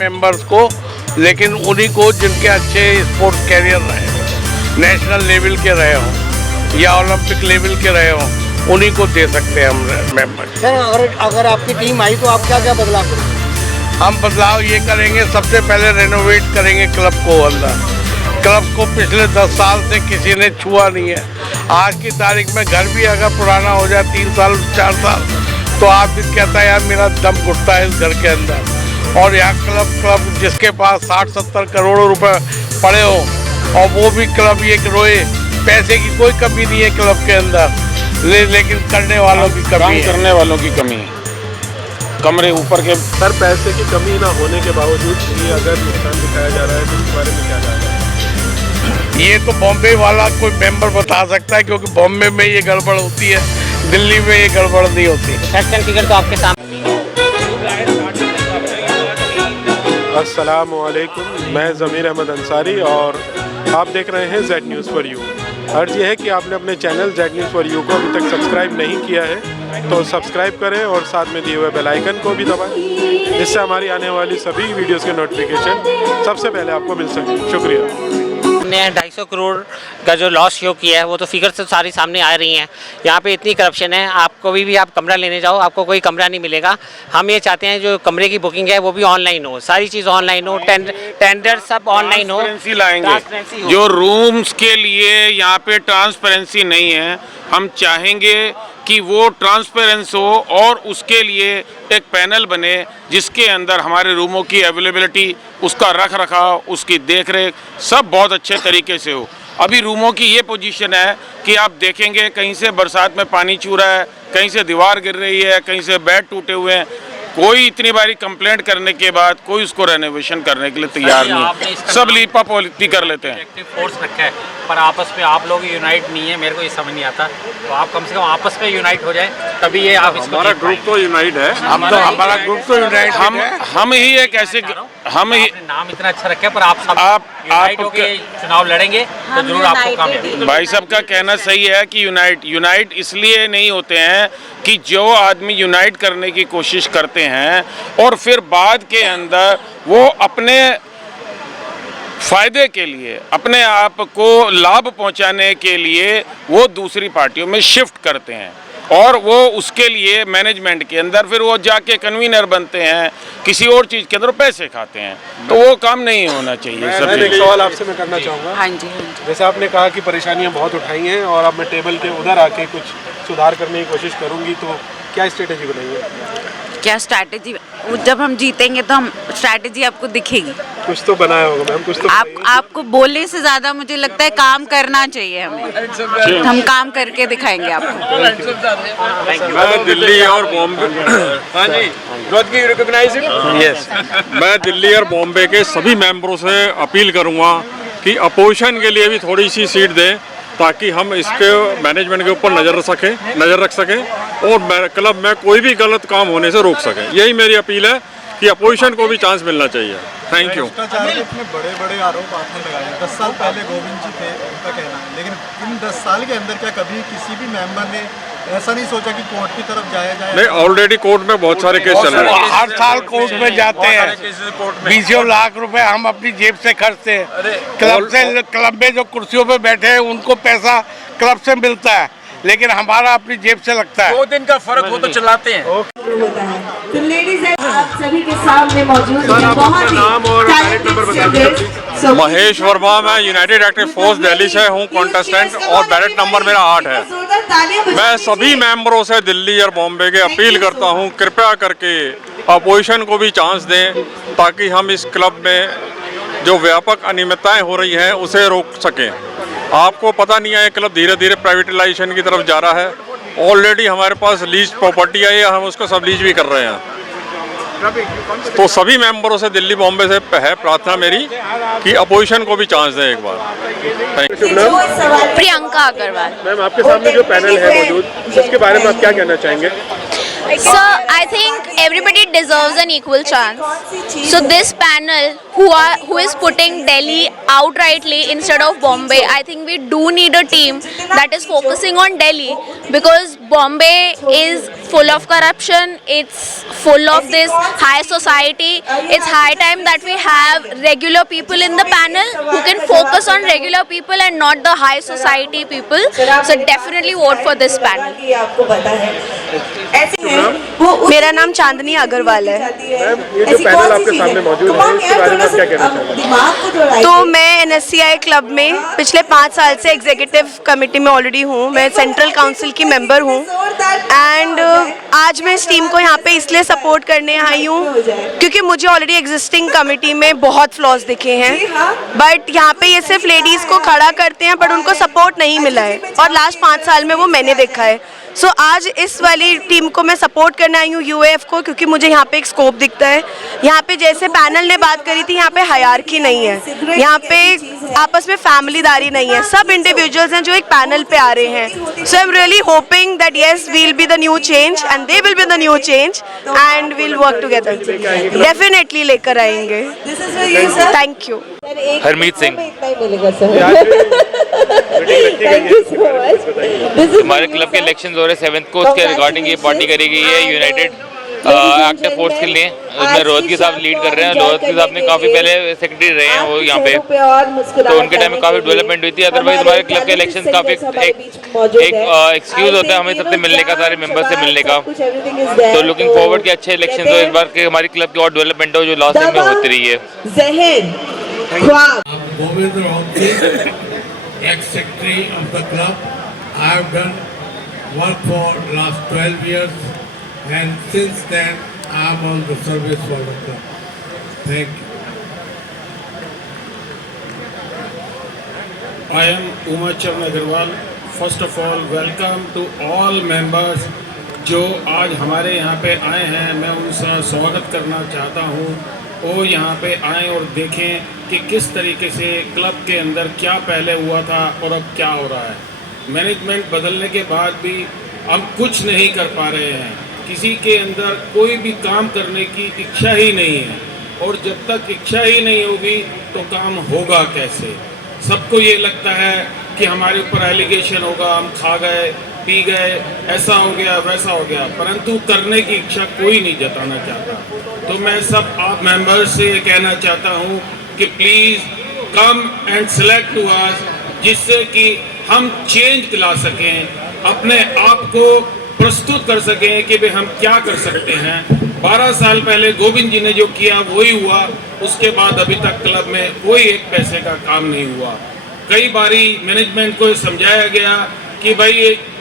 Members को, लेकिन उन्हीं को जिनके अच्छे स्पोर्ट्स कैरियर रहे हो, नेशनल लेवल के रहे हो या ओलंपिक लेवल के रहे हो, उन्हीं को दे सकते हैं हम मेंबर। सर अगर आपकी टीम आई तो आप क्या क्या बदलाव करेंगे? हम बदलाव ये करेंगे, सबसे पहले रेनोवेट करेंगे क्लब को। अंदर क्लब को पिछले 10 साल से किसी ने छुआ नहीं है। आज की तारीख में घर भी अगर पुराना हो जाए 3 साल 4 साल तो आदमी कहता है यार मेरा दम घुटता है इस घर के अंदर। और यहाँ क्लब जिसके पास 60-70 करोड़ रुपए पड़े हो और वो भी क्लब ये रोए, पैसे की कोई कमी नहीं है क्लब के अंदर, लेकिन करने वालों की कमी है। करने वालों की कमी है। कमरे ऊपर के सर पैसे की कमी ना होने के बावजूद भी अगर नुकसान दिखाया जा रहा है तो इसके बारे में क्या जा रहा है? ये तो बॉम्बे वाला कोई मेंबर बता सकता है, क्योंकि बॉम्बे में ये गड़बड़ होती है, दिल्ली में ये गड़बड़ नहीं होती। फैक्ट एंड फिगर तो आपके सामने। अस्सलाम वालेकुम, मैं ज़मीर अहमद अंसारी और आप देख रहे हैं जेड न्यूज़ फॉर यू। अर्ज़ ये है कि आपने अपने channel Z news for you को अभी तक सब्सक्राइब नहीं किया है तो सब्सक्राइब करें और साथ में दिए हुए बेल आइकन को भी दबाएं, जिससे हमारी आने वाली सभी वीडियोस के नोटिफिकेशन सबसे पहले आपको मिल सके। शुक्रिया। हमने 250 करोड़ का जो लॉस शो किया है वो तो फिगर से सारी सामने आ रही हैं। यहाँ पे इतनी करप्शन है, आपको भी आप कमरा लेने जाओ आपको कोई कमरा नहीं मिलेगा। हम ये चाहते हैं जो कमरे की बुकिंग है वो भी ऑनलाइन हो, सारी चीज़ ऑनलाइन हो, टेंडर सब ऑनलाइन हो। लाएंगे जो रूम्स के लिए यहाँ पे ट्रांसपेरेंसी नहीं है, हम चाहेंगे कि वो ट्रांसपेरेंस हो और उसके लिए एक पैनल बने जिसके अंदर हमारे रूमों की अवेलेबिलिटी, उसका रख रखाव, उसकी देखरेख सब बहुत अच्छे तरीके से हो। अभी रूमों की ये पोजीशन है कि आप देखेंगे कहीं से बरसात में पानी चू रहा है, कहीं से दीवार गिर रही है, कहीं से बेड टूटे हुए हैं। कोई इतनी बारी कंप्लेंट करने के बाद कोई उसको रेनोवेशन करने के लिए तैयार नहीं, सब लीपा पोती कर लेते हैं। फोर्स रखा है पर आपस में आप लोग यूनाइट नहीं है, मेरे को ये समझ नहीं आता। तो आप कम से कम आपस में यूनाइट हो जाए तभी ये आप इसको। हमारा ग्रुप तो यूनाइट है, हमारा ग्रुप तो यूनाइट हम ही एक ऐसे हम ही नाम इतना अच्छा रखा है पर आप सब यूनाइट होके चुनाव लड़ेंगे तो जरूर आपको कामयाबी। भाई साहब का कहना सही है कि यूनाइट इसलिए नहीं होते हैं कि जो आदमी यूनाइट करने की कोशिश करते हैं और फिर बाद के अंदर वो अपने फायदे के लिए, अपने आप को लाभ पहुंचाने के लिए वो दूसरी पार्टियों में शिफ्ट करते हैं और वो उसके लिए मैनेजमेंट के अंदर फिर वो जाके कन्वीनर बनते हैं, किसी और चीज़ के अंदर पैसे खाते हैं, तो वो काम नहीं होना चाहिए। मैं एक सवाल आपसे मैं करना चाहूँगा। हाँ जी। जैसे आपने कहा कि परेशानियां बहुत उठाई हैं और अब मैं टेबल के उधर आके कुछ सुधार करने की कोशिश करूँगी, तो क्या स्ट्रेटेजी बनाएंगे? क्या स्ट्रैटेजी? जब हम जीतेंगे तो हम स्ट्रैटेजी आपको दिखेगी। कुछ तो बनाया होगा मैम, कुछ तो आपको बोलने से ज्यादा मुझे लगता है काम करना चाहिए हमें। हम काम करके दिखाएंगे आपको। मैं दिल्ली और बॉम्बे मैं दिल्ली और बॉम्बे के सभी मेंबरों से अपील करूंगा कि अपोजिशन के लिए भी थोड़ी सी सीट दें ताकि हम इसके मैनेजमेंट के ऊपर नज़र रख सकें और क्लब में कोई भी गलत काम होने से रोक सकें। यही मेरी अपील है कि अपोजिशन को भी चांस मिलना चाहिए। Thank you. बड़े बड़े आरोप आपने लगाए। 10 साल पहले गोविंद जी थे, उनका कहना है, लेकिन इन 10 साल के अंदर क्या कभी किसी भी मेंबर ने ऐसा नहीं सोचा कि कोर्ट की तरफ जाया जाए? नहीं, ऑलरेडी कोर्ट में बहुत सारे केस चल रहे हैं। हर साल कोर्ट में जाते हैं, 20 लाख रुपए हम अपनी जेब से खर्चते हैं। क्लब में जो कुर्सियों पे बैठे हैं उनको पैसा क्लब से मिलता है, लेकिन हमारा अपनी जेब से लगता है। 2 दिन का फर्क हो तो चलाते हैं। तो लेडीज आप सभी के सामने मौजूद हैं, बहुत ही महेश वर्मा, मैं यूनाइटेड एक्टिव फोर्स दिल्ली से हूँ कॉन्टेस्टेंट और बैलेट नंबर मेरा 8 है। मैं सभी मेंबरों से दिल्ली और बॉम्बे के अपील करता हूँ कृपया करके अपोजिशन को भी चांस दें ताकि हम इस क्लब में जो व्यापक अनियमितताएं हो रही हैं उसे रोक सकें। आपको पता नहीं है क्लब धीरे धीरे प्राइवेटाइजेशन की तरफ जा रहा है। ऑलरेडी हमारे पास लीज प्रॉपर्टी आई है, हम उसको सब लीज भी कर रहे हैं। तो सभी मेंबरों से दिल्ली बॉम्बे से है प्रार्थना मेरी कि अपोजिशन को भी चांस दें एक बार। Thank you. Priyanka Agarwal. Ma'am आपके सामने जो पैनल है मौजूद, इसके बारे में आप क्या कहना चाहेंगे? So I think everybody deserves an equal chance. So this panel who is putting Delhi outrightly instead of Bombay, I think we do need a team that is focusing on Delhi because Bombay is full of corruption. It's full of this high society. It's high time that we have regular people in the panel who can focus on regular people and not the high society people. So definitely vote for this panel. आपको पता है ऐसे हैं वो मेरा नाम चांदनी अग्रवाल है। Ma'am, ये जो पैनल आपके सामने मौजूद है इसके बारे में आप क्या कहना चाहेंगे? दिमाग को थोड़ा तो मैं NSCI क्लब में पिछले 5 साल से एग्जीक्यूटिव कमेटी में ऑलरेडी हूँ। मैं सेंट्रल काउंसिल की मेंबर हूँ एंड आज मैं इस टीम को यहाँ पे इसलिए सपोर्ट करने आई हूँ क्योंकि मुझे ऑलरेडी एग्जिस्टिंग कमेटी में बहुत फ्लॉज दिखे हैं, बट यहाँ पे ये सिर्फ लेडीज़ को खड़ा करते हैं बट उनको सपोर्ट नहीं मिला है और लास्ट 5 साल में वो मैंने देखा है। सो आज इस वाली टीम को मैं सपोर्ट करने आई हूँ UAF को, क्योंकि मुझे यहाँ पे एक स्कोप दिखता है। यहाँ पे जैसे पैनल ने बात करी थी, यहाँ पे हायरार्की नहीं है, यहाँ पे आपस में फैमिलीदारी नहीं है, सब इंडिविजुअल्स हैं जो एक पैनल पे आ रहे हैं। So I am really hoping that yes we will be the new change and they will be the new change and will work together. Definitely लेकर आएंगे। Thank you. हरमीत सिंह। हमारे क्लब के इलेक्शन हो रहे 7th को, उसके रिगार्डिंग ये party करी गई है यूनाइटेड एक्टिव फोर्स के लिए। उसमें रोहतगी साहब लीड कर रहे हैं। रोहतगी साहब ने काफ़ी पहले सेक्रेटरी रहे हैं वो यहाँ पे, तो उनके टाइम में काफ़ी डेवलपमेंट हुई थी। अदरवाइज हमारे क्लब के इलेक्शन काफ़ी एक एक्सक्यूज़ होता है हमें सबसे मिलने का, सारे मेंबर से मिलने का। तो लुकिंग फॉरवर्ड के अच्छे इलेक्शन हो इस बार के, हमारी क्लब की और डेवलपमेंट हो जो लास्ट टाइम में होती रही है। ex-secretary of the club. I have done work for last 12 years and since then I am on the service for the club. Thank you. I am Umar Charan Agarwal. First of all, welcome to all members जो आज हमारे यहाँ पे आए हैं। मैं उनका स्वागत करना चाहता हूँ और यहाँ पे आएँ और देखें कि किस तरीके से क्लब के अंदर क्या पहले हुआ था और अब क्या हो रहा है। मैनेजमेंट बदलने के बाद भी हम कुछ नहीं कर पा रहे हैं, किसी के अंदर कोई भी काम करने की इच्छा ही नहीं है और जब तक इच्छा ही नहीं होगी तो काम होगा कैसे। सबको ये लगता है कि हमारे ऊपर एलिगेशन होगा, हम खा गए पी गए, ऐसा हो गया वैसा हो गया, परंतु करने की इच्छा कोई नहीं जताना चाहता। तो मैं सब आप मेंबर्स से ये कहना चाहता हूँ कि please come and select to us, जिससे कि हम चेंज ला सकें, अपने आप को प्रस्तुत कर सकें कि भाई हम क्या कर सकते हैं। 12 साल पहले गोविंद जी ने जो किया वही हुआ, उसके बाद अभी तक क्लब में कोई एक पैसे का काम नहीं हुआ। कई बारी मैनेजमेंट को समझाया गया कि भाई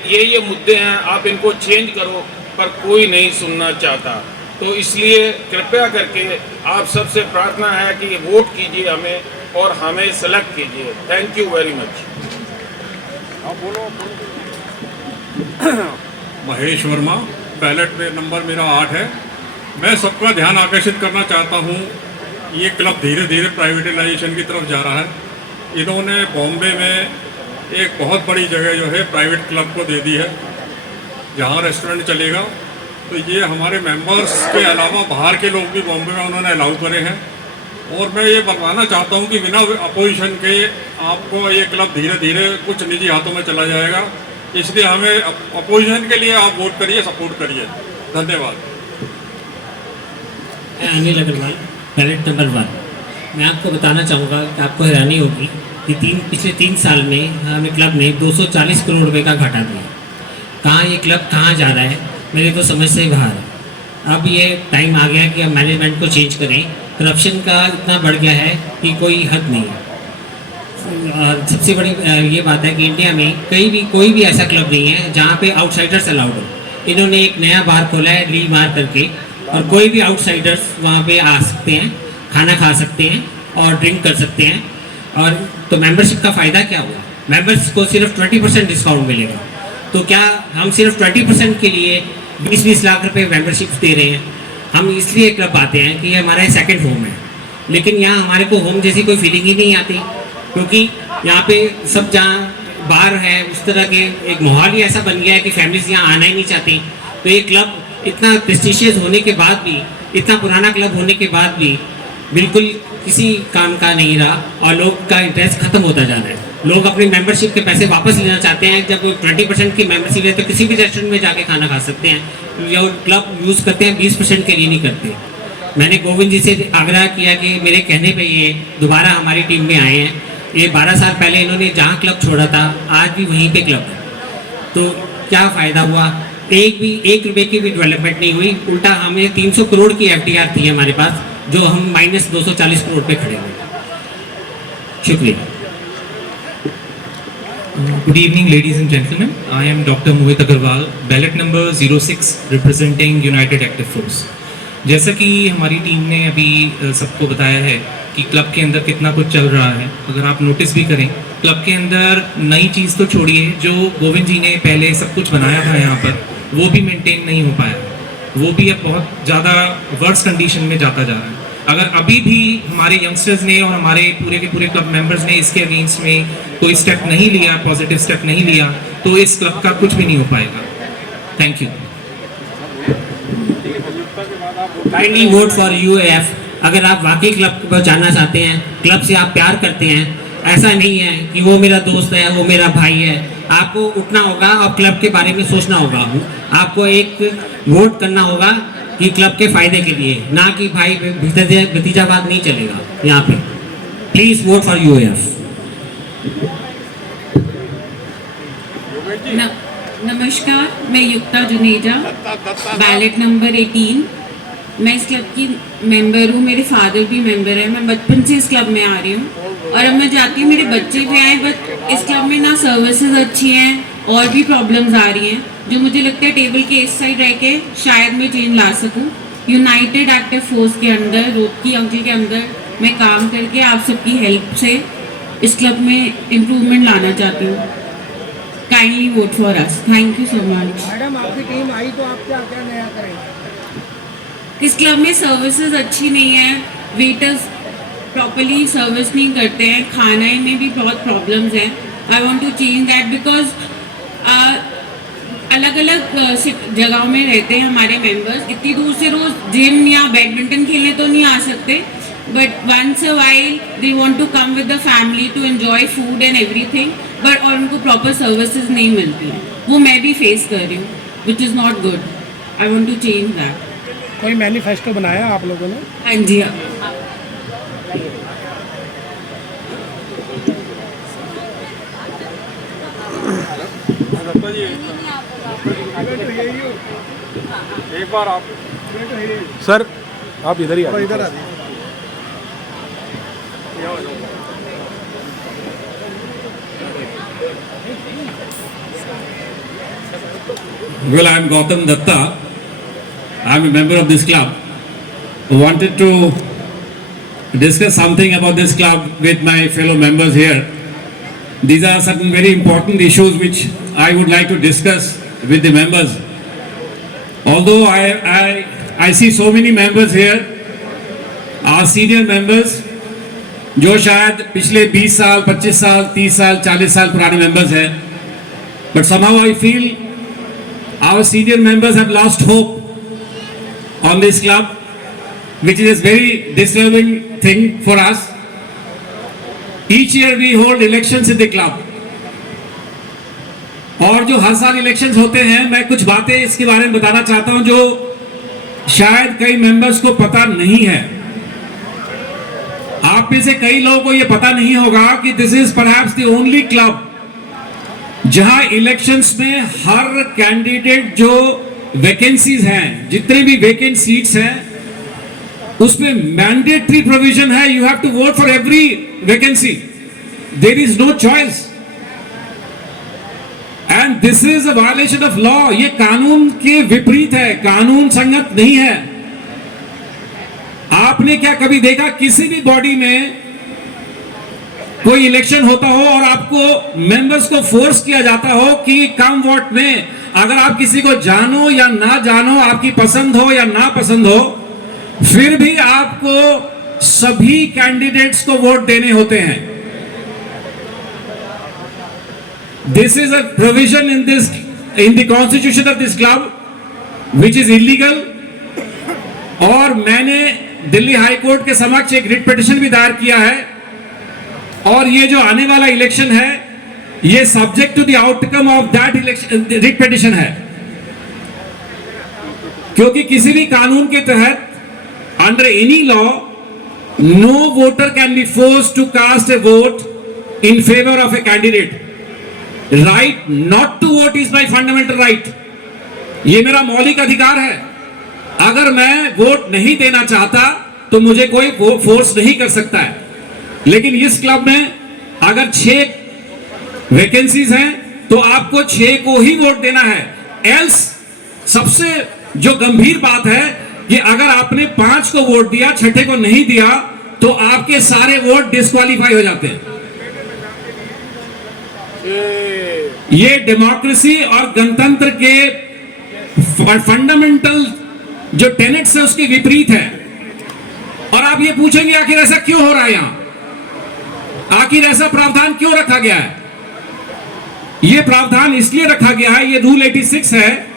ये मुद्दे हैं, आप इनको चेंज करो, पर कोई नहीं सुनना चाहता। तो इसलिए कृपया करके आप सबसे प्रार्थना है कि वोट कीजिए हमें और हमें सेलेक्ट कीजिए। Thank you very much. Mahesh Verma, ballot में नंबर मेरा 8 है। मैं सबका ध्यान आकर्षित करना चाहता हूँ, ये क्लब धीरे धीरे प्राइवेटाइजेशन की तरफ जा रहा है। इन्होंने बॉम्बे में एक बहुत बड़ी जगह जो है प्राइवेट क्लब को दे दी है, जहाँ रेस्टोरेंट चलेगा। तो ये हमारे मेंबर्स के अलावा बाहर के लोग भी बॉम्बे में उन्होंने अलाउ करे हैं। और मैं ये बताना चाहता हूँ कि बिना अपोजिशन के आपको ये क्लब धीरे धीरे कुछ निजी हाथों में चला जाएगा, इसलिए हमें अपोजिशन के लिए आप वोट करिए, सपोर्ट करिए। धन्यवाद। Anil Agarwal, ballot number 1। मैं आपको बताना चाहूँगा कि आपको हैरानी होगी कि पिछले 3 साल में हमें क्लब ने 240 करोड़ रुपए का घाटा दिया। कहाँ ये क्लब कहाँ जा रहा है, मेरे तो समझ से बाहर है। अब ये टाइम आ गया कि हम मैनेजमेंट को चेंज करें। करप्शन का इतना बढ़ गया है कि कोई हद नहीं है। और सबसे बड़ी ये बात है कि इंडिया में कोई भी ऐसा क्लब नहीं है जहाँ पे आउटसाइडर्स अलाउड हो। इन्होंने एक नया बार खोला है ली बार करके, और कोई भी आउटसाइडर्स वहाँ पे आ सकते हैं, खाना खा सकते हैं और ड्रिंक कर सकते हैं। और तो मेंबरशिप का फ़ायदा क्या हुआ? मेंबर्स को सिर्फ 20% डिस्काउंट मिलेगा। तो क्या हम सिर्फ 20% के लिए 20-20 लाख रुपए मेंबरशिप दे रहे हैं? हम इसलिए क्लब आते हैं कि हमारा सेकंड होम है, लेकिन यहाँ हमारे को होम जैसी कोई फीलिंग ही नहीं आती, क्योंकि यहाँ पे सब जहाँ बार है उस तरह के एक माहौल ही ऐसा बन गया है कि फैमिलीज यहाँ आना ही नहीं चाहती। तो ये क्लब इतना प्रेस्टिशियस होने के बाद भी, इतना पुराना क्लब होने के बाद भी बिल्कुल किसी काम का नहीं रहा और लोग का इंटरेस्ट खत्म होता जा रहा है। लोग अपनी मेंबरशिप के पैसे वापस लेना चाहते हैं। जब 20% की मेंबरशिप है तो किसी भी रेस्टोरेंट में जाके खाना खा सकते हैं। जो क्लब यूज़ करते हैं 20% के लिए नहीं करते। मैंने गोविंद जी से आग्रह किया कि मेरे कहने पे ये दोबारा हमारी टीम में आए हैं। ये 12 साल पहले इन्होंने जहाँ क्लब छोड़ा था आज भी वहीं पे क्लब है। तो क्या फ़ायदा हुआ? एक रुपये की भी डेवलपमेंट नहीं हुई। उल्टा हमें 300 करोड़ की FDR थी हमारे पास, जो हम -240 करोड़ पे खड़े हुए। शुक्रिया। Good evening, ladies and gentlemen. I am Dr. Mohit Agarwal, ballot number 06, representing United Active Force. जैसा कि हमारी टीम ने अभी सबको बताया है कि क्लब के अंदर कितना कुछ चल रहा है, अगर आप नोटिस भी करें क्लब के अंदर नई चीज़ तो छोड़िए, जो गोविंद जी ने पहले सब कुछ बनाया था यहाँ पर वो भी मेंटेन नहीं हो पाया, वो भी अब बहुत ज़्यादा वर्स कंडीशन में जाता जा रहा है। अगर अभी भी हमारे यंगस्टर्स ने और हमारे पूरे के पूरे क्लब मेंबर्स ने इसके अगेंस्ट में कोई स्टेप नहीं लिया, पॉजिटिव स्टेप नहीं लिया, तो इस क्लब का कुछ भी नहीं हो पाएगा। Thank you. Kindly vote for UAF। अगर आप वाकई क्लब को जाना चाहते हैं, क्लब से आप प्यार करते हैं, ऐसा नहीं है कि वो मेरा दोस्त है, वो मेरा भाई है। आपको उठना होगा और क्लब के बारे में सोचना होगा। आपको एक वोट करना होगा कि क्लब के फायदे के लिए, ना कि भाई भतीजावाद नहीं चलेगा यहाँ पे। Please vote for UAF। नमस्कार, मैं युक्ता जुनेजा, बैलेट नंबर 18। मैं इस क्लब की मेंबर हूँ, मेरे फादर भी मेंबर है। मैं बचपन से इस क्लब में आ रही हूँ और अब मैं चाहती हूँ मेरे बच्चे भी आए, बट इस क्लब में ना सर्विसेज अच्छी हैं और भी प्रॉब्लम्स आ रही हैं जो मुझे लगता है टेबल के इस साइड रह के शायद मैं चेंज ला सकूँ। यूनाइटेड एक्टिव फोर्स के अंडर, रोकी अंकल के अंदर मैं काम करके आप सबकी हेल्प से इस क्लब में इम्प्रूवमेंट लाना चाहती हूँ। Kindly vote for us. Thank you so much. Madam, आपकी टीम आई तो आप क्या क्या नया करेंगे? इस क्लब में सर्विसेज अच्छी नहीं है, वेटर्स प्रॉपर्ली सर्विस नहीं करते हैं, खाने में भी बहुत प्रॉब्लम्स हैं। I want to change that because अलग अलग जगहों में रहते हैं हमारे मेंबर्स। इतनी दूर से रोज जिम या बैडमिंटन खेलने तो नहीं आ सकते, but once a while they want to come with the family to enjoy food and everything, but और उनको प्रॉपर सर्विसेज नहीं मिलती हैं। वो मैं भी फेस कर रही हूँ, which is not good. I want to change that. कोई मैनिफेस्टो बनाया आप लोगों ने? हाँ जी, हाँ। एक बार आप सर, आप इधर ही आ इधर आ Well, I am Gautam Datta. I am a member of this club. I wanted to discuss something about this club with my fellow members here. These are certain very important issues which I would like to discuss with the members. Although I see so many members here, our senior members, जो शायद पिछले 20 साल, 25 साल, 30 साल, 40 साल पुराने members हैं, but somehow I feel our senior members have lost hope on this club, which is a very disturbing thing for us. Each year we hold elections in the club. और जो हर साल इलेक्शंस होते हैं, मैं कुछ बातें इसके बारे में बताना चाहता हूं जो शायद कई मेंबर्स को पता नहीं है। आप में से कई लोगों को यह पता नहीं होगा कि this is perhaps the only club जहां इलेक्शंस में हर कैंडिडेट जो वैकेंसीज हैं, जितने भी वैकेंट सीट्स हैं, उसमें मैंडेटरी प्रोविजन है, you have to vote for every vacancy, there is no choice, and this is a violation of law. ये कानून के विपरीत है, कानून संगत नहीं है। आपने क्या कभी देखा किसी भी बॉडी में कोई इलेक्शन होता हो और आपको मेंबर्स को फोर्स किया जाता हो कि कम वोट में, अगर आप किसी को जानो या ना जानो, आपकी पसंद हो या ना पसंद हो, फिर भी आपको सभी कैंडिडेट्स को वोट देने होते हैं। This is a provision in the constitution of this club which is illegal. और मैंने दिल्ली हाई कोर्ट के समक्ष एक रिट पिटिशन भी दायर किया है और ये जो आने वाला इलेक्शन है ये subject to the outcome of that election writ petition है, क्योंकि किसी भी कानून के तहत under any law no voter can be forced to cast a vote in favour of a candidate. Right not to vote is my fundamental right, ये मेरा मौलिक अधिकार है। अगर मैं वोट नहीं देना चाहता तो मुझे कोई फोर्स नहीं कर सकता है। लेकिन इस क्लब में अगर 6 वैकेंसीज हैं तो आपको 6 को ही वोट देना है। एल्स सबसे जो गंभीर बात है कि अगर आपने 5 को वोट दिया, 6ठे को नहीं दिया, तो आपके सारे वोट डिस्क्वालीफाई हो जाते हैं। ये डेमोक्रेसी और गणतंत्र के फंडामेंटल जो टेनेट्स है उसके विपरीत है। और आप ये पूछेंगे आखिर ऐसा क्यों हो रहा है, यहां आखिर ऐसा प्रावधान क्यों रखा गया है? यह प्रावधान इसलिए रखा गया है, ये रूल 86 है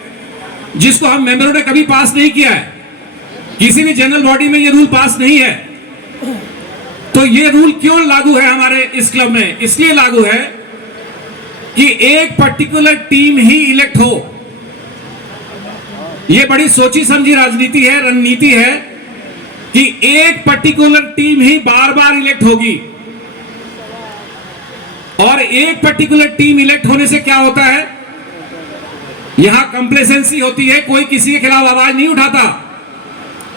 जिसको हम मेंबरों ने कभी पास नहीं किया है। किसी भी जनरल बॉडी में ये रूल पास नहीं है। तो ये रूल क्यों लागू है हमारे इस क्लब में? इसलिए लागू है कि एक पर्टिकुलर टीम ही इलेक्ट हो। यह बड़ी सोची समझी राजनीति है, रणनीति है कि एक पर्टिकुलर टीम ही बार बार इलेक्ट होगी। और एक पर्टिकुलर टीम इलेक्ट होने से क्या होता है, यहां कंप्लेसेंसी होती है, कोई किसी के खिलाफ आवाज नहीं उठाता।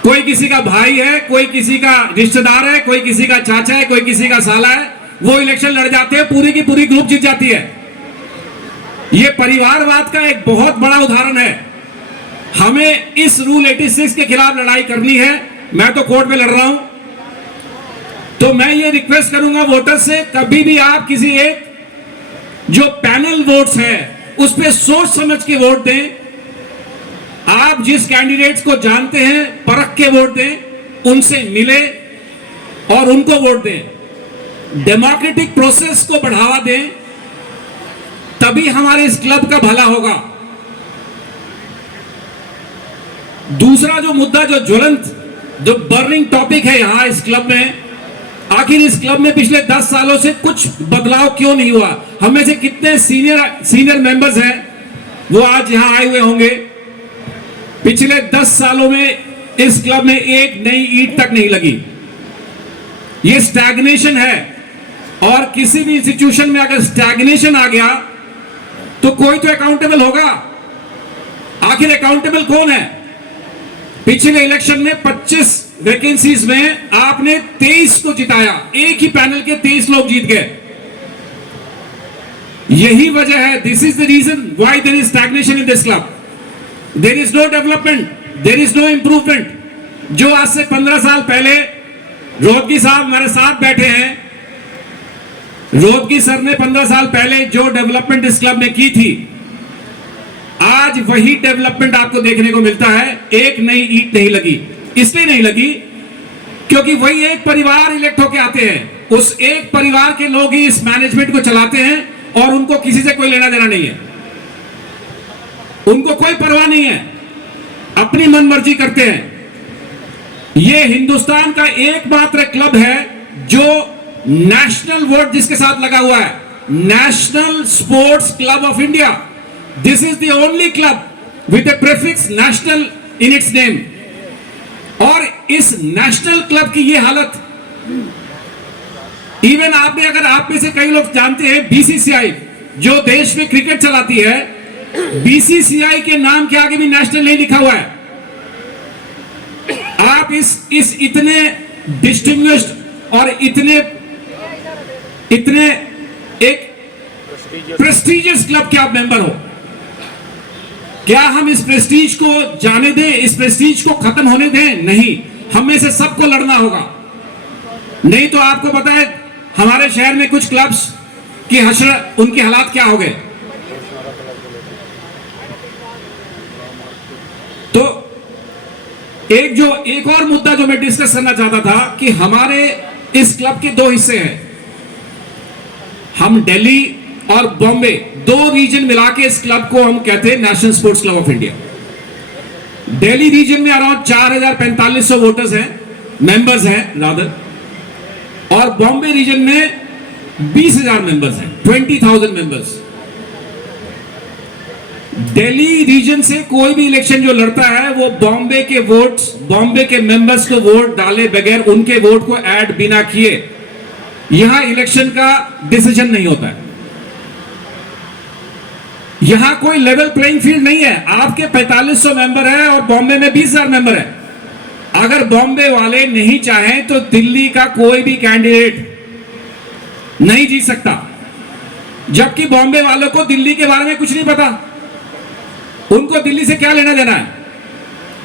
कोई किसी का भाई है, कोई किसी का रिश्तेदार है, कोई किसी का चाचा है, कोई किसी का साला है, वो इलेक्शन लड़ जाते हैं, पूरी की पूरी ग्रुप जीत जाती है। यह परिवारवाद का एक बहुत बड़ा उदाहरण है। हमें इस रूल 86 के खिलाफ लड़ाई करनी है। मैं तो कोर्ट में लड़ रहा हूं। तो मैं ये रिक्वेस्ट करूंगा वोटर से, कभी भी आप किसी एक जो पैनल वोट्स है उस पर सोच समझ के वोट दें। आप जिस कैंडिडेट्स को जानते हैं परख के वोट दें, उनसे मिले और उनको वोट दें। डेमोक्रेटिक प्रोसेस को बढ़ावा दें, तभी हमारे इस क्लब का भला होगा। दूसरा जो मुद्दा, जो ज्वलंत, जो बर्निंग टॉपिक है यहां इस क्लब में, आखिर इस क्लब में पिछले 10 सालों से कुछ बदलाव क्यों नहीं हुआ? हम में से कितने सीनियर मेंबर्स हैं वो आज यहां आए हुए होंगे। पिछले 10 सालों में इस क्लब में एक नई ईंट तक नहीं लगी। ये स्टैग्नेशन है। और किसी भी इंस्टीट्यूशन में अगर स्टैग्नेशन आ गया तो कोई तो अकाउंटेबल होगा। आखिर अकाउंटेबल कौन है? पिछले इलेक्शन में 25 वैकेंसीज में आपने 23 को जिताया, एक ही पैनल के 23 लोग जीत गए। यही वजह है, this is the reason why there is stagnation in this club. There is no development, there is no improvement. जो आज से 15 साल पहले रोहतगी साहब हमारे साथ बैठे हैं, रोहतगी सर ने 15 साल पहले जो डेवलपमेंट इस क्लब में की थी, आज वही डेवलपमेंट आपको देखने को मिलता है। एक नई ईंट नहीं लगी। इसलिए नहीं लगी क्योंकि वही एक परिवार इलेक्ट होके आते हैं। उस एक परिवार के लोग ही इस मैनेजमेंट को चलाते हैं और उनको किसी से कोई लेना देना नहीं है। उनको कोई परवाह नहीं है, अपनी मनमर्जी करते हैं। यह हिंदुस्तान का एकमात्र क्लब है जो नेशनल वोट जिसके साथ लगा हुआ है, national sports club of India. This is the only club with A prefix national in its name. और इस नेशनल क्लब की ये हालत, इवन आपने, अगर आप में से कई लोग जानते हैं, बीसीसीआई जो देश में क्रिकेट चलाती है, बीसीसीआई के नाम के आगे भी नेशनल नहीं लिखा हुआ है। आप इस इतने डिस्टिंग्विश्ड और इतने एक प्रेस्टीजियस क्लब के आप मेंबर हो। क्या हम इस प्रेस्टीज को जाने दें, इस प्रेस्टीज को खत्म होने दें? नहीं, हमें से सबको लड़ना होगा। नहीं तो आपको पता है हमारे शहर में कुछ क्लब्स की हशर, उनके हालात क्या हो गए। तो एक और मुद्दा जो मैं डिस्कस करना चाहता था कि हमारे इस क्लब के 2 हिस्से हैं। हम दिल्ली और बॉम्बे, 2 रीजन मिला के इस क्लब को हम कहते हैं national sports club of India. Delhi region में अराउंड 4,4500 वोटर्स हैं, मेंबर्स हैं रादर। और बॉम्बे रीजन में 20,000 मेंबर्स हैं, 20,000 मेंबर्स। दिल्ली रीजन से कोई भी इलेक्शन जो लड़ता है वो बॉम्बे के वोट्स, बॉम्बे के मेंबर्स को वोट डाले बगैर, उनके वोट को ऐड बिना किए यहां इलेक्शन का डिसीजन नहीं होता है। यहां कोई लेवल प्लेइंग फील्ड नहीं है। आपके 4500 मेंबर है और बॉम्बे में 20,000 मेंबर है। अगर बॉम्बे वाले नहीं चाहें तो दिल्ली का कोई भी कैंडिडेट नहीं जीत सकता, जबकि बॉम्बे वालों को दिल्ली के बारे में कुछ नहीं पता। उनको दिल्ली से क्या लेना देना है?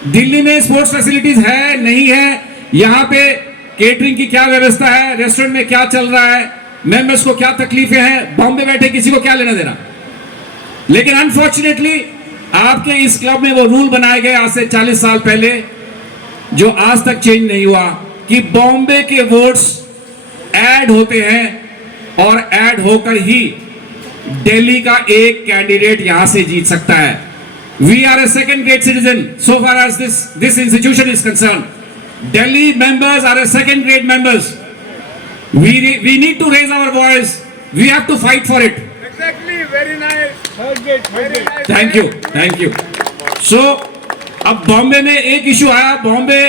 दिल्ली में स्पोर्ट्स फैसिलिटीज है नहीं है, यहां पे केटरिंग की क्या व्यवस्था है, रेस्टोरेंट में क्या चल रहा है, मेंबर्स को क्या तकलीफें हैं, बॉम्बे बैठे किसी को क्या लेना देना। लेकिन अनफॉर्चुनेटली आपके इस क्लब में वो रूल बनाए गए आज से 40 साल पहले, जो आज तक चेंज नहीं हुआ, कि बॉम्बे के वोट्स ऐड होते हैं और ऐड होकर ही दिल्ली का एक कैंडिडेट यहां से जीत सकता है। We are a second grade citizen so far as this institution is concern. Delhi members are a second grade members. We need to raise our voice. We have to fight for it. Exactly, very nice. Third grade. Thank you. So, अब बॉम्बे में एक issue आया। बॉम्बे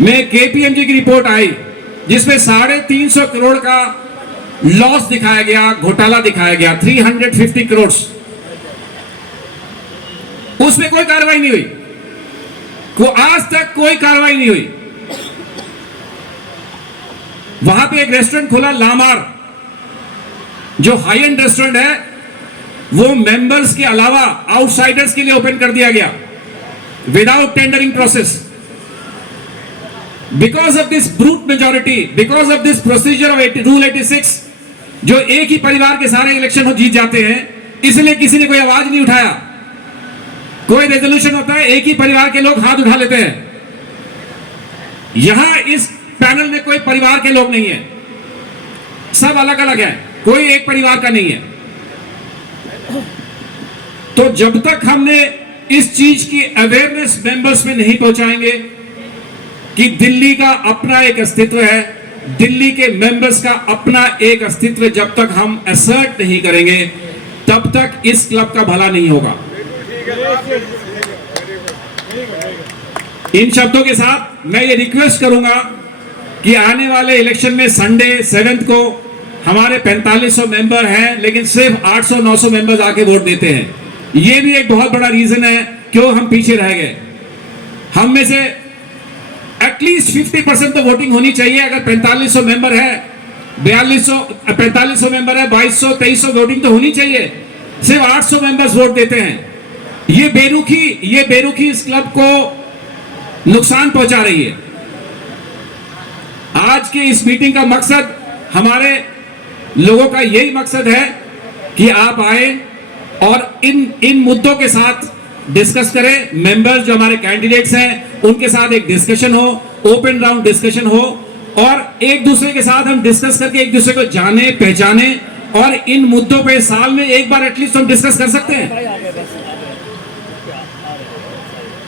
में KPMG की report आई जिसमें 350 करोड़ का loss दिखाया गया, घोटाला दिखाया गया, 350 करोड़। उसमें कोई कार्रवाई नहीं हुई, आज तक कोई कार्रवाई नहीं हुई। वहां पे एक रेस्टोरेंट खुला लामार, जो हाई एंड रेस्टोरेंट है, वो मेंबर्स के अलावा आउटसाइडर्स के लिए ओपन कर दिया गया without tendering process. Because of this brute majority, because of this procedure of rule 86, जो एक ही परिवार के सारे इलेक्शन जीत जाते हैं, इसलिए किसी ने कोई आवाज नहीं उठाया। कोई रेजोल्यूशन होता है, एक ही परिवार के लोग हाथ उठा लेते हैं। यहां इस पैनल में कोई परिवार के लोग नहीं है, सब अलग अलग है, कोई एक परिवार का नहीं है। तो जब तक हमने इस चीज की अवेयरनेस मेंबर्स में नहीं पहुंचाएंगे कि दिल्ली का अपना एक अस्तित्व है, दिल्ली के मेंबर्स का अपना एक अस्तित्व, जब तक हम असर्ट नहीं करेंगे तब तक इस क्लब का भला नहीं होगा। इन शब्दों के साथ मैं ये रिक्वेस्ट करूंगा कि आने वाले इलेक्शन में संडे 7 को हमारे 4500 मेंबर हैं, लेकिन सिर्फ 800-900 मेंबर्स आके वोट देते हैं। ये भी एक बहुत बड़ा रीजन है क्यों हम पीछे रह गए। हम में से एटलीस्ट 50% तो वोटिंग होनी चाहिए। अगर 4500 मेंबर है, 4500 मेंबर है, 2200-2300 वोटिंग तो होनी चाहिए। सिर्फ 800 मेंबर्स वोट देते हैं। ये बेरुखी इस क्लब को नुकसान पहुंचा रही है। आज की इस मीटिंग का मकसद, हमारे लोगों का यही मकसद है कि आप आए और इन मुद्दों के साथ डिस्कस करें। मेंबर्स जो हमारे कैंडिडेट्स हैं उनके साथ एक डिस्कशन हो, ओपन राउंड डिस्कशन हो, और एक दूसरे के साथ हम डिस्कस करके एक दूसरे को जाने पहचाने, और इन मुद्दों पे साल में एक बार एटलीस्ट हम डिस्कस कर सकते हैं।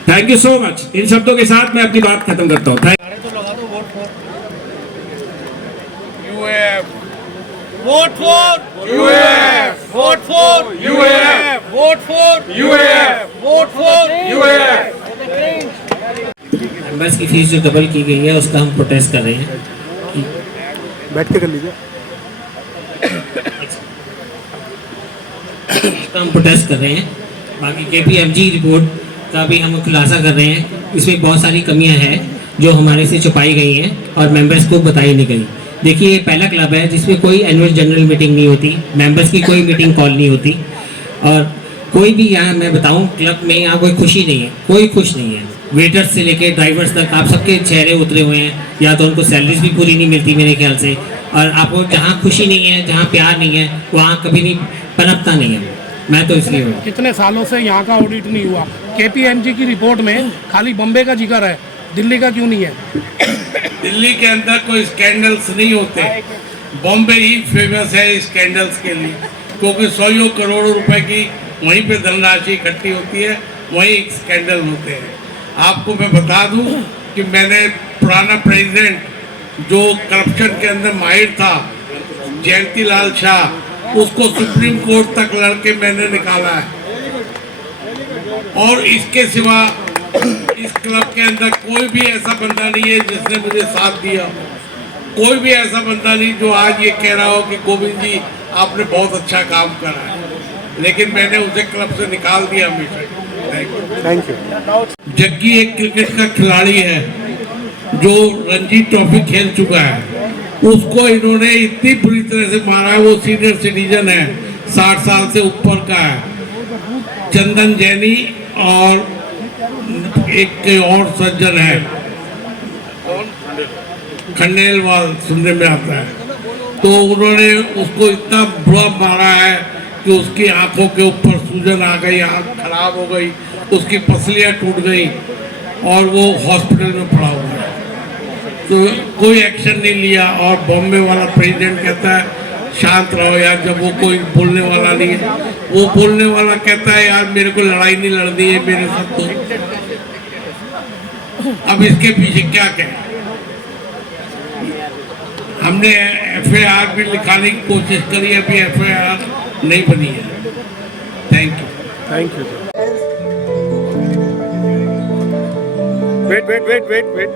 Thank you so much. इन शब्दों के साथ मैं अपनी बात खत्म करता हूँ। Vote for UAF. Vote for UAF. Vote for UAF. Vote for UAF. Members की फीस जो डबल की गई है उसका हम प्रोटेस्ट कर रहे हैं। बैठ के कर लीजिए। हम प्रोटेस्ट कर रहे हैं। बाकी KPMG रिपोर्ट का भी हम खुलासा कर रहे हैं। इसमें बहुत सारी कमियां हैं जो हमारे से छुपाई गई हैं और मेंबर्स को बताई नहीं गई। देखिए, ये पहला क्लब है जिसमें कोई एनुअल जनरल मीटिंग नहीं होती, मेंबर्स की कोई मीटिंग कॉल नहीं होती, और कोई भी यहाँ मैं बताऊँ क्लब में यहाँ कोई खुशी नहीं है, कोई खुश नहीं है। वेटर्स से लेके ड्राइवर्स तक आप सबके चेहरे उतरे हुए हैं, या तो उनको सैलरीज भी पूरी नहीं मिलती मेरे ख्याल से, और आपको जहाँ खुशी नहीं है, जहाँ प्यार नहीं है, वहाँ कभी नहीं पनपता नहीं है। मैं तो इसलिए हूँ। कितने सालों से यहाँ का ऑडिट नहीं हुआ। KPMG की रिपोर्ट में खाली बम्बे का जिक्र है, दिल्ली का क्यों नहीं है? दिल्ली के अंदर कोई स्कैंडल्स नहीं होते, बॉम्बे ही फेमस है स्कैंडल्स के लिए, क्योंकि 100 करोड़ों रुपए की वहीं पे धनराशि इकट्ठी होती है, वहीं स्कैंडल होते हैं। आपको मैं बता दूं कि मैंने पुराना प्रेसिडेंट जो करप्शन के अंदर माहिर था, जयंती लाल शाह, उसको सुप्रीम कोर्ट तक लड़के मैंने निकाला है। और इसके सिवा इस क्लब के अंदर कोई भी ऐसा बंदा नहीं है जिसने मुझे साथ दिया। कोई भी ऐसा बंदा नहीं जो आज ये कह रहा हो कि गोविंद जी आपने बहुत अच्छा काम करा है, लेकिन मैंने उसे क्लब से निकाल दिया हमेशा। Thank you. जग्गी एक क्रिकेट का खिलाड़ी है जो रणजी ट्रॉफी खेल चुका है। उसको इन्होंने इतनी बुरी तरह से मारा है, वो सीनियर सिटीजन है, 60 साल से ऊपर का है। चंदन जैनी और एक और सज्जन है, खंडेलवाल सुनने में आता है। तो उन्होंने उसको इतना बुरा मारा है कि उसकी आंखों के ऊपर सूजन आ गई, आंख खराब हो गई, उसकी पसलियां टूट गई और वो हॉस्पिटल में पड़ा हुआ है। तो कोई एक्शन नहीं लिया। और बॉम्बे वाला प्रेसिडेंट कहता है शांत रहो यार, जब वो कोई बोलने वाला नहीं है। वो बोलने वाला कहता है यार मेरे को लड़ाई नहीं लड़नी है मेरे साथ। तो अब इसके पीछे क्या कहें? हमने FIR भी लिखाने की कोशिश करी, अभी FIR नहीं बनी है। Thank you sir. वेट।